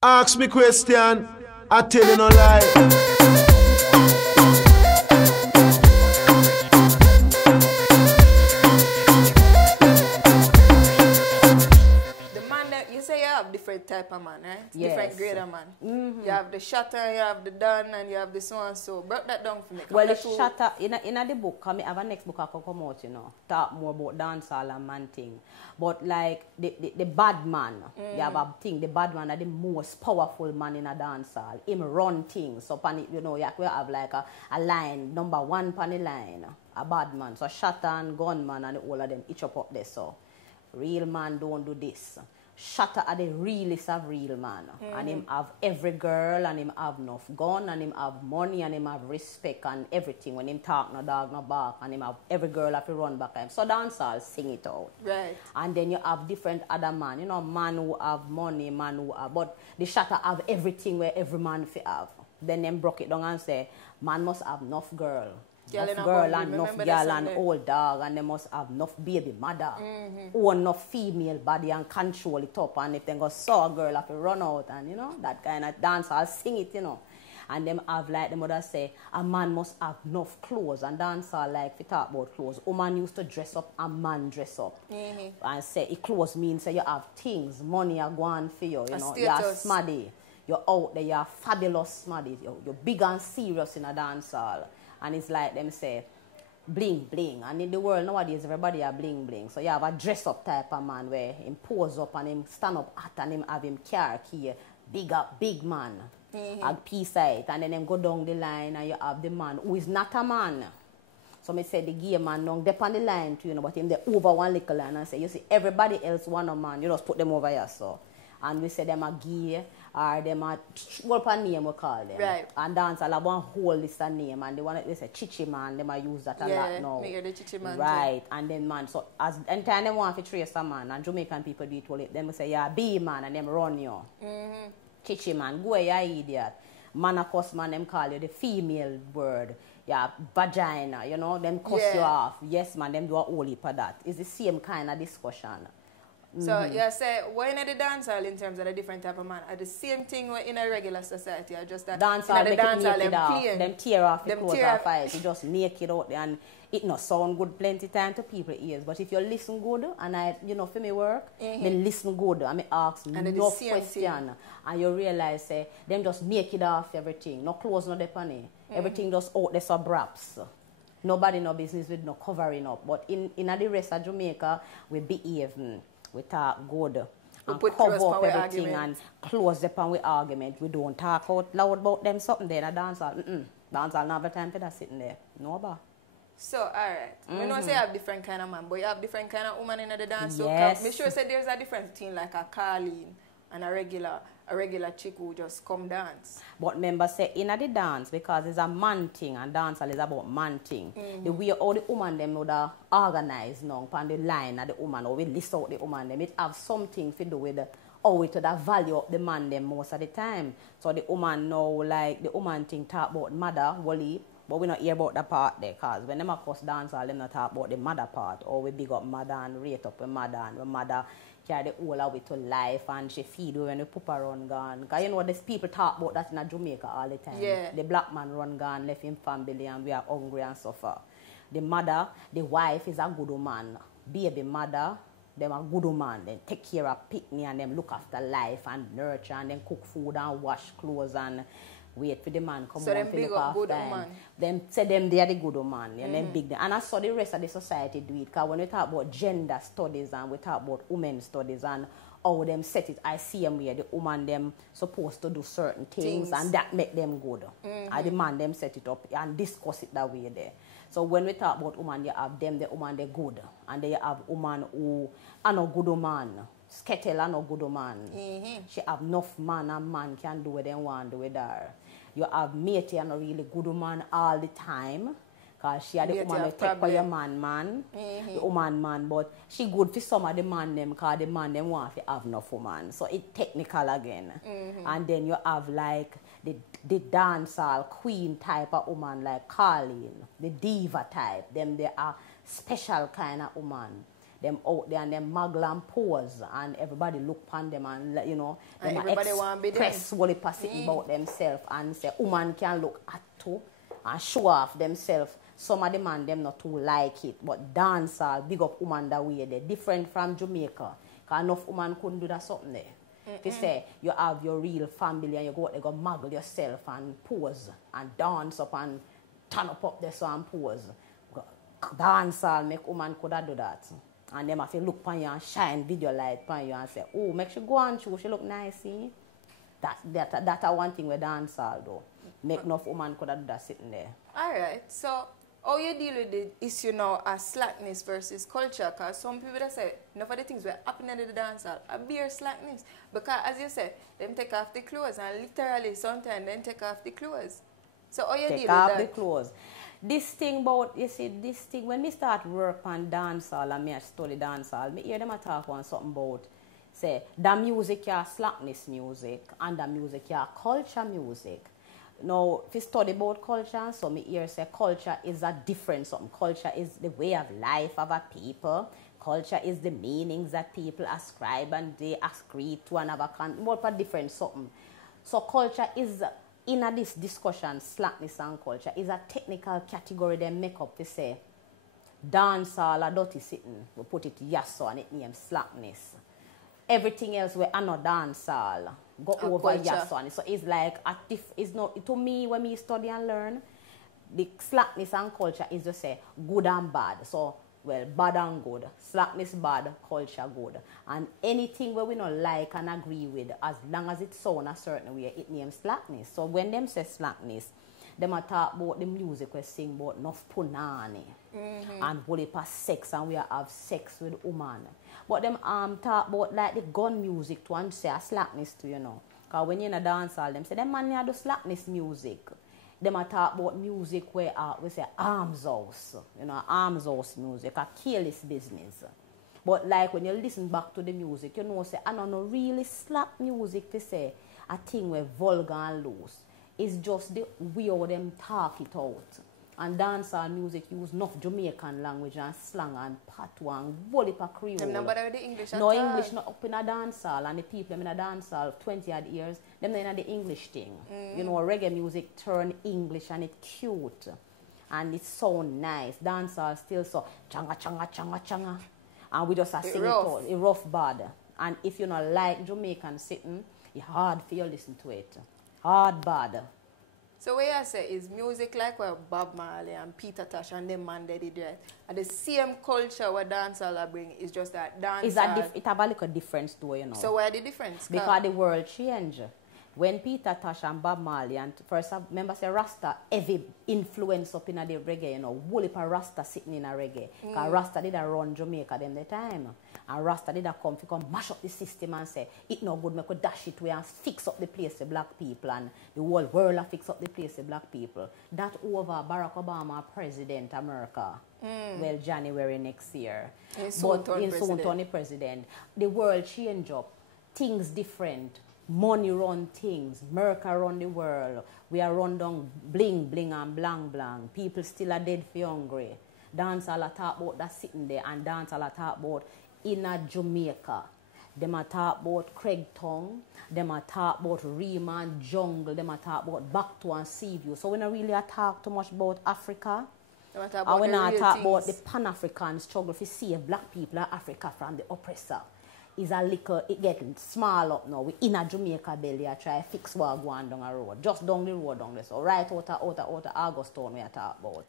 Ask me question, I tell you no lie. The man that you say you have different type of man, right? Yes. Different grade of man. You have the shatter, you have the done, and you have the so and so. Break that down for me. Well, the shatter in the book, I have a next book I can come out, talk more about dancehall and man thing. But like the bad man, you have a thing, the bad man are the most powerful man in a dancehall. Him run things. So pan it, you have like a line, number one pan the line, a bad man. So shatter and gunman and all of them each up there. So real man don't do this. Shatter are the realest of real man. And him have every girl, and him have enough gun, and him have money, and him have respect and everything. When him talk, no dog, no bark, and him have every girl have to run back at him. So dancehall sing it out. Right. And then you have different other man. Man who have money, man who have, but the shatter have everything where every man fi have. Then them broke it down and say, man must have enough girl. Enough girl and enough girl and old dog, and they must have enough baby mother, or enough female body and control it up. And if they go saw a girl have to run out and that kind of dance, I'll sing it, And them have like the mother say, a man must have enough clothes, and dancehall like we talk about clothes. Woman used to dress up, a man dress up, and say it clothes means say you have things, money are going for you, you're smarty, you're out there, you're fabulous smarty, you're big and serious in a dancehall. And it's like them say, bling bling. And in the world nowadays, everybody are bling bling. So you have a dress up type of man where him pose up and him stand up hot and him have him car key, big man, and peace out. And then him go down the line and you have the man who is not a man. So me say the gay man don't dep on the line too, but him they over one little line and say, you see, everybody else want a man, you just put them over here, so. And we say them are gay, or them are what name we call them. Right. And dance all one whole list of name, and they say chichi man, them are use that a lot now. Yeah, the chichi man. Right, too. And then man, so as anytime they want to trace a man, and Jamaican people do it all, them say, yeah, be man, and them run you. Chichi man, go away, you idiot. Man, of course, man, them call you the female word. Yeah, vagina, them cuss you off. Yes, man, them do a whole heap of that. It's the same kind of discussion. So you say, what in the dancehall in terms of the different type of man? Are the same thing in a regular society, or just that dancehall in the dancehall them tear off the clothes off it. You just naked out there, and it not sound good plenty time to people's ears. But if you listen good, and I, for me work, then listen good, and me ask no question, and you realize say them just naked off everything, no clothes, no depany, everything just out there so braps. Nobody no business with no covering up. But in the rest of Jamaica, we behave. We talk good and cover up everything and close upon with argument. We don't talk out loud about them something there in a dancehall. Dancehall not have a time for that sitting there. No, ba. So, alright. We know say you have different kind of man, but you have different kind of woman in the dance. Yes. So, make sure say there's a difference between like a Carleen and a regular chick who just come dance. But remember say in the dance, because it's a man thing and dancehall is about man thing. The way all the woman them know that organize now on the line of the woman, or we list out the woman them, it have something to do with how it to the value of the man them most of the time. So the woman know like the woman thing talk about mother, Wally, but we not hear about the part there, because when them of course dancehall them not talk about the mother part, or we big up mother and rate up the mother, and the mother carry the whole of it to life, and she feed her when the pupa run gone. Because these people talk about that in Jamaica all the time. Yeah. The black man run gone, left him family, and we are hungry and suffer. The mother, the wife is a good woman. Baby mother, them a good woman. Then take care of picnic and them look after life and nurture, and then cook food and wash clothes and wait for the man come so home to look after them. Them say them they are the good woman, and then big them. And I saw the rest of the society do it, because when we talk about gender studies and we talk about women studies and how them set it, I see them where the woman them supposed to do certain things. And that make them good. And the man them set it up and discuss it that way there. So when we talk about woman, you have them, the woman they good, and they have woman who are no good woman. Skettle are no good woman. She have enough man, and man can do what they want do with her. You have matey and a really good woman all the time, because she had the woman that take for your man. The woman man, but she good for some of the man them, because the man them want to have enough woman. So it technical again. And then you have like the dancehall queen type of woman like Carleen, the diva type. Them they are special kind of woman. them out there and them muggle and pose and everybody look upon them and you know and them everybody want to be express what it passing about themselves and say woman can look at too and show off themselves. Some of the man them not too like it, but dancehall big up woman that way they different from Jamaica. Cause enough woman couldn't do that something there. They say you have your real family and you go out there go muggle yourself and pose and dance up and turn up there so and pose. Dancehall make woman could do that. And them have to look upon you and shine video light upon you and say, oh, make she go and show she look nice, see? That's one thing with dancehall though. Make enough woman could do that sitting there. Alright, so how you deal with the issue now as slackness versus culture? Because some people that say enough of the things were happening in the dancehall are bare slackness. Because as you said, them take off the clothes and literally sometimes then take off the clothes. So how you deal with that? Take off the clothes. This thing about, you see, this thing, when me start work on dancehall and me study dancehall, me hear them talk on something about, say, the music is slackness music and the music is culture music. Now, if you study about culture, so me hear say culture is a different something. Culture is the way of life of a people. Culture is the meanings that people ascribe and they ascribe to another more for different something. So culture is, in this discussion, slackness and culture, is a technical category they make up to say, dancehall a dirty sitting, we put it yes so and it names slackness. Everything else we are not dancehall. Go a over culture. yes one. So it's like it's not to me when me study and learn, the slackness and culture is to say good and bad. So well, bad and good. Slackness bad, culture good. And anything where we not like and agree with, as long as it sound a certain way, it names slackness. So when them say slackness, them a talk about the music we sing about enough punani and bully past sex and we have sex with woman. But them talk about like the gun music to and say a slackness to, you know. Because when you're in a dancehall, them say them man here do slackness music. Them a talk about music where we say arms house, you know, arms house music, a careless business. But like when you listen back to the music, you know, say I don't know really slap music to say a thing where vulgar and loose. It's just the way how them talk it out. And dancehall music use enough Jamaican language and slang and patois and whole heap of Creole. Them not bother with the English at No all. English not up in a dancehall, and the people them in a dancehall 20 odd years, them not in the English thing. You know, reggae music turn English and it cute. And it sound nice. Dancehall still so changa changa changa changa. And we just sing it out. It rough bad. And if you not like Jamaican sitting, it's hard for you to listen to it. Hard bad. So what you say is music like what Bob Marley and Peter Tosh and them man they did right. And the same culture what dancehall bring is just that dancehall. It have a little difference too, you know. So why the difference? Because the world changed. When Peter Tosh and Bob Marley and first I remember say Rasta heavy influence up in the reggae, you know, whole heap of Rasta sitting in a reggae. Because Rasta did a run Jamaica them the time. And Rasta did a come mash up the system and say, it no good, make we dash it away and fix up the place for black people and the whole world fix up the place for black people. That over Barack Obama president America. Well, January next year. In soon turn the president. The world change up. Things different. Money run things. America run the world. We are run down bling bling and blang blang. People still are dead for hungry. Dancehall a talk about that sitting there and dancehall a talk about in a Jamaica. Them a talk about Craigtown. Them a talk about Riemann Jungle. Them a talk about Back to and Seaview. So we don't really talk too much about Africa. And we not talk about the Pan-African struggle to save black people in Africa from the oppressor. Is a little, it getting small up now. We in a Jamaica belly, I try to fix what going down the road. Just down the road down there. So right out of Augustown we are talking about.